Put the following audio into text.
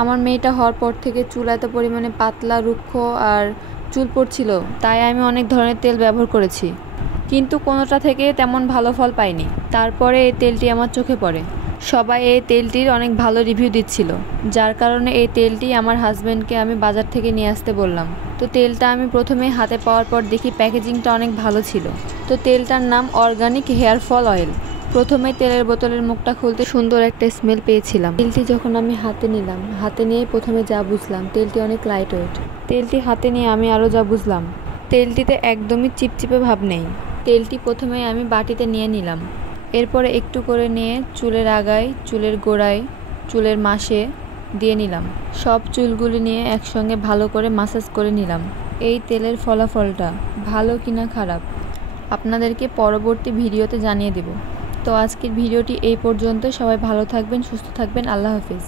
আমার মেয়েটা হওয়ার পর থেকে চুল এত পরিমাণে পাতলা রুক্ষ আর চুল পড়ছিল, তাই আমি অনেক ধরনের তেল ব্যবহার করেছি, কিন্তু কোনোটা থেকে তেমন ভালো ফল পাইনি। তারপরে এই তেলটি আমার চোখে পড়ে। সবাই এই তেলটির অনেক ভালো রিভিউ দিচ্ছিল, যার কারণে এই তেলটি আমার হাজব্যান্ডকে আমি বাজার থেকে নিয়ে আসতে বললাম। তো তেলটা আমি প্রথমে হাতে পাওয়ার পর দেখি প্যাকেজিংটা অনেক ভালো ছিল। তো তেলটার নাম অর্গানিক হেয়ার ফল অয়েল। প্রথমে তেলের বোতলের মুখটা খুলতে সুন্দর একটা স্মেল পেয়েছিলাম। তেলটি যখন আমি হাতে নিলাম, হাতে নিয়ে প্রথমে যা বুঝলাম তেলটি অনেক লাইট ওয়েট। তেলটি হাতে নিয়ে আমি আরও যা বুঝলাম, তেলটিতে একদমই চিপচিপে ভাব নেই। তেলটি প্রথমে আমি বাটিতে নিয়ে নিলাম, এরপরে একটু করে নিয়ে চুলের আগায়, চুলের গোড়ায়, চুলের মাসে দিয়ে নিলাম। সব চুলগুলি নিয়ে একসঙ্গে ভালো করে মাসাজ করে নিলাম। এই তেলের ফলাফলটা ভালো কিনা খারাপ আপনাদেরকে পরবর্তী ভিডিওতে জানিয়ে দেব। তো আজকের ভিডিওটি এই পর্যন্ত। সবাই ভালো থাকবেন, সুস্থ থাকবেন। আল্লাহ হাফিজ।